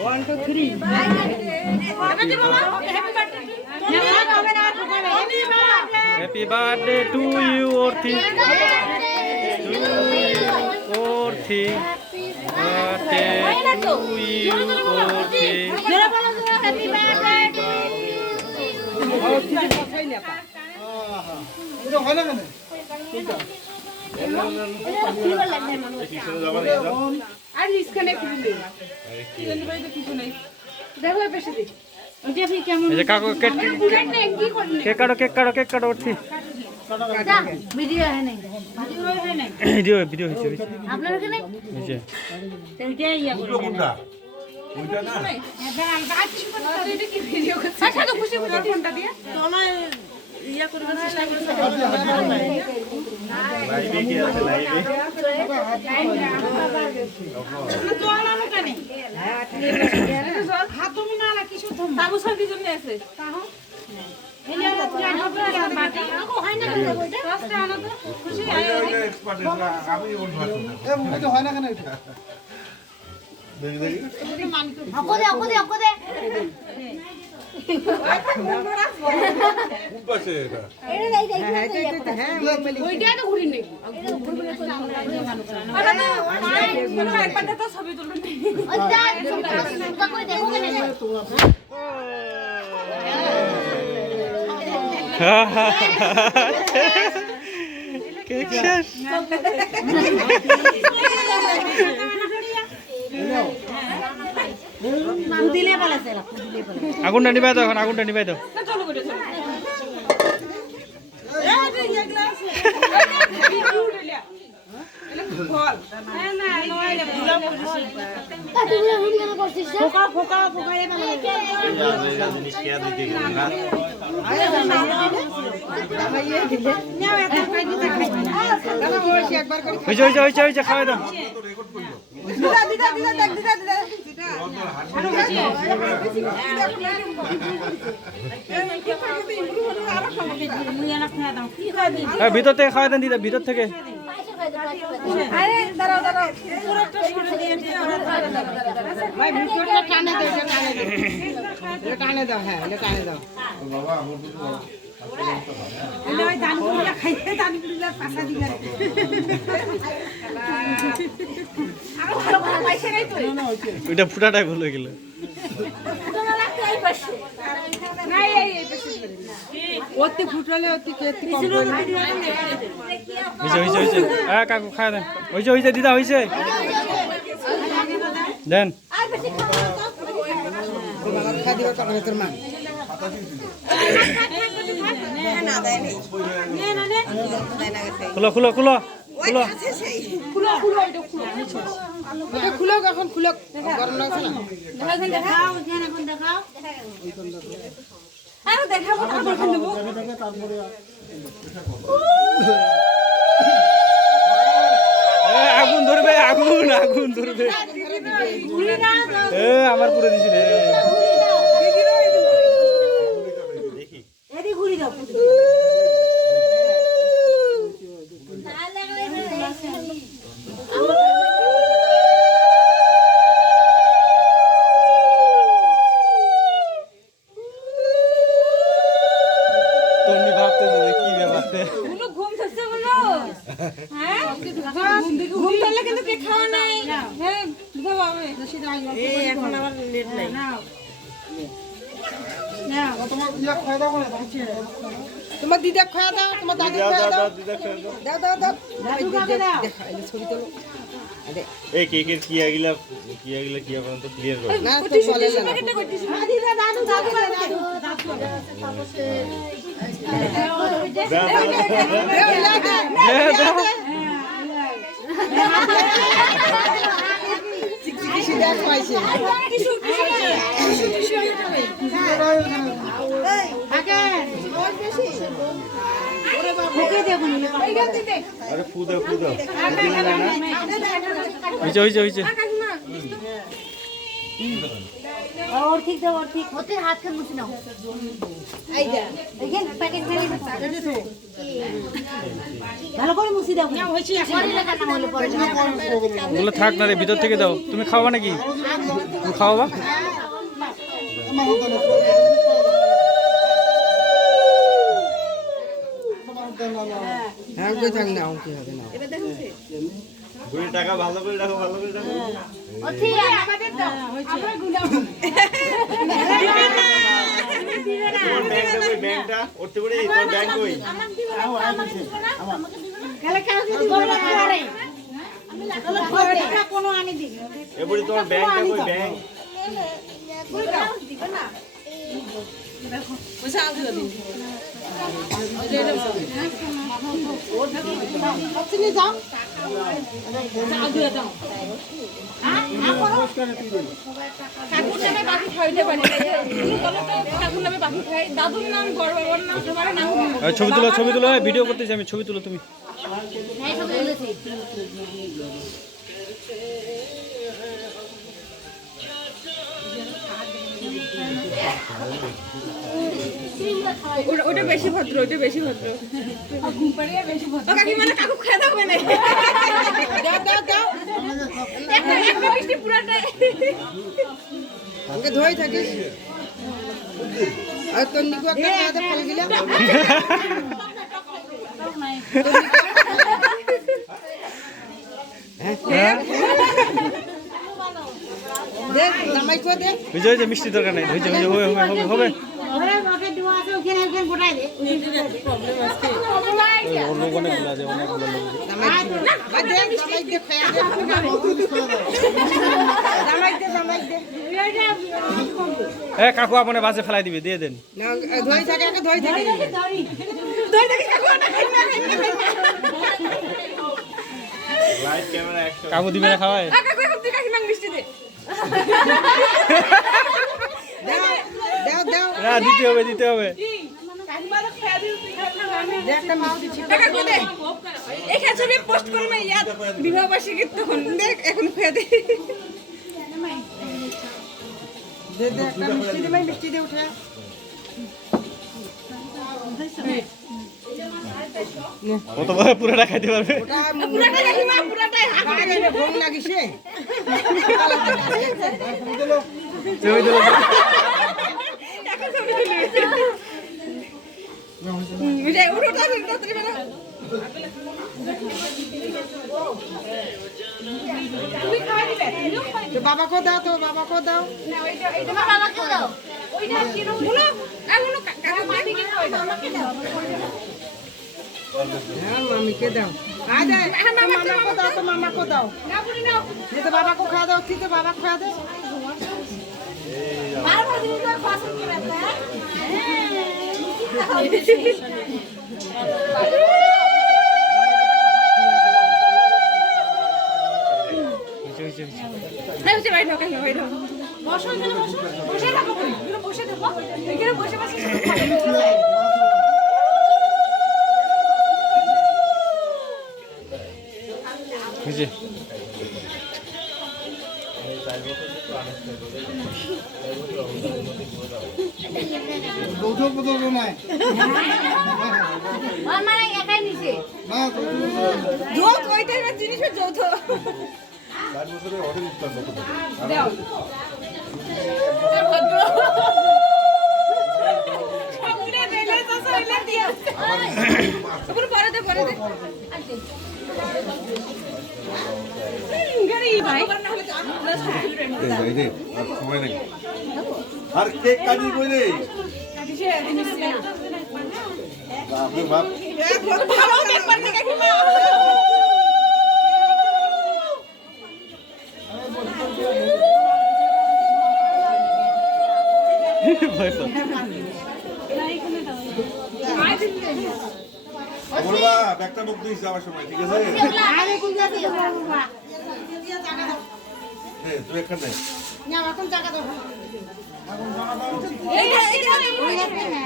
One, two, three. Happy birthday to you, Orthi. Orthi. Birthday to you, Orthi. কাকু cake কাটো cake কাটো cake কাটো উঠছি video হয় নাই ভিডিও ভিডিও হয়েছে আপনার ওখানে হয়েছে সেইটাই ইয়া করে কোনটা ওইটা না ভিডিও করছে আচ্ছা তো খুশি করে ফোনটা দিয়ে তোলা ইয়া করবে চেষ্টা করছে লাইভে কি আছে লাইভে তোলা না কেন হাত তুমি না না কিছু ধম বাবু সবই জন্য আছে কাহো হয় না কেন এটা কেক শেষ আগুনটা নিবাই দাও এখন আগুনটা নিবাই দাও হয়েছে খাওয়াই দাও ভিতর থেকে খাওয়াই দেন দিদা ভিতর থেকে টানে দাও হ্যাঁ টানে দাও ওইটা ফুটাটাই ভুল হয়ে গেল অতি ফুটালে অতি হয়েছে হ্যাঁ কাকু খাওয়া দেন হয়েছে দিদা হয়েছে দেন তোর মা খুলো খুলো খুলো খুলো খুলো এখন খুলো গরম লাগছে না আগুন ধরবে আগুন আগুন ধরবে আমার পুরো দিছি রে এখন আমার লেট নাই তোমার দিদা খাওয়া দাও তোমার দাদু খাওয়া দাও দাও দাও দাও ছবি তোলো এই কেকের কি আগিলা কি এখন তো ক্লিয়ার করো না তো বলে না দিদা দাদু দাদু কিছু দেখ পাইছে আরে ফুদা হয়েছে ওর ঠিক দাও, ওর ঠিক ওতে হাত খান মুছে নাও। এই যা দেখেন প্যাকেট ফেলে ভালো করে মুছে দাও। না হইছে পরে লাগা না হলে পরে ওগুলো থাক না রে, ভিতর থেকে দাও। তুমি খাওয়া নাকি? তুমি খাওয়া? হ্যাঁ কই থাক না কি হবে না ঘুরে টাকা ভালো করে রাখো, ভালো করে রাখো। ও ঠিক আমাদের দাও, আমরা গুলাম তোমার ব্যাংকটা কই? ব্যাংকটা উঠতে পারি? তোর ব্যাংক কই? আমাকে দিবে না, আমাকে দিবে না, আমাকে দিবে না। কালে কাল যদি বলে আরে আমি টাকা কোনো আনি দিই। এবারে তোমার ব্যাংকটা কই? ব্যাংক দিবে না পয়সা আগে দিন আপনি যাও আগে দাও ঠাকুর নামে বাকি খাইতে পারি ঠাকুর নামে বাকি খাই দাদুর নাম বড় বাবার নাম সবার নাম ছবি তুলো, ছবি তুলো। ভিডিও করতেছি আমি, ছবি তুলো তুমি। এই সব বলেছি ওটা বেশি ভদ্র, ওটা বেশি ভদ্র ঘুম পাড়িয়ে বেশি ভদ্র। কাকি মানে কাকু খেয়ে থাকবে না দাও দাও দাও একটা মিষ্টি পুরাটাই আমাকে ধোই থাকিস আর তোর নিকো একটা খাওয়াতে ফল গিলা দেখ জামাই কো দে বুঝে যে মিষ্টি দরকার নেই। হয়েছে, হয়েছে, হবে হবে হবে। ওরে মাকে দুয়া আছে ওখানে ওখানে গোটাই দে। অন্য অনেকগুলো আছে, অনেকগুলো লোক। জামাই দে খায়া দে জামাই দে এ কাকু আপনি বাসে ফেলাই দিবে, দিয়ে দেন। না ধোই থাকে একে ধোই থাকে লাইট ক্যামেরা অ্যাকশন। কাকু দিবে না খাওয়ায়? কাকু এখন তুই কাকি নাম মিষ্টি দে দাও দাও না, দিতে হবে, দিতে হবে। কাকি মানে খেয়ে দিও তুই খাবি দে একটা মিষ্টি ছিল কাকু দে এখানে ছবি পোস্ট করে না ইয়াদ বিবাহ বার্ষিকী তখন দেখ এখন খেয়ে দে দে দে একটা মিষ্টি দে উঠে কত বড় পুরোটা খাইতে পারবে? ওটা পুরাটাই কাকিমা পুরাটাই ভোগ লাগিছে ছবি তুলো। এখন ছবি তুলে বুঝাই ওটা তাড়াতাড়ি বানা তুমি খাই দিবে তুমিও খাই তো বাবাকে দাও তো বাবাকে দাও না ওইটা এইটা বাবাকে দাও ওইটা কি রকম বলো এগুলো কাকু মামিকে খাওয়াই দাও আমাকে দাও হ্যাঁ মামিকে দাও আয় দে মামাকে দাও তো মামাকে দাও না বুড়ি নাও ये तो बाबा को खा दो तो बाबा को खा दे বারবার দিন তো পছন্দ করে না হয়েছে, হয়েছে, হয়েছে। না হচ্ছে বাইরে কাকি বাইরে বসো এখানে বসো বসে থাকো এখানে বসে থাকো এখানে বসে বসে হয়েছে। ওর মানে একাই নিছে যৌথ ওইটাই জিনিস যৌথ দাও ভদ্র সবগুলো বেলে তো সইলে দিয়া ওগুলো পরে দে গাড়ি ভাই না হলে তো আমরা সব খুলে আর কেক কাটি কইলে কাটিছে জিনিস বাপরে বাপ ভালো কেক পারতে কাকিমা ভয় পায়। বলবা একটা মুখ দিস যাওয়ার সময় ঠিক আছে আরে কোন যাচ্ছে বাবা হ্যাঁ তুই এখানে না এখন টাকা দাও ওই যাচ্ছে না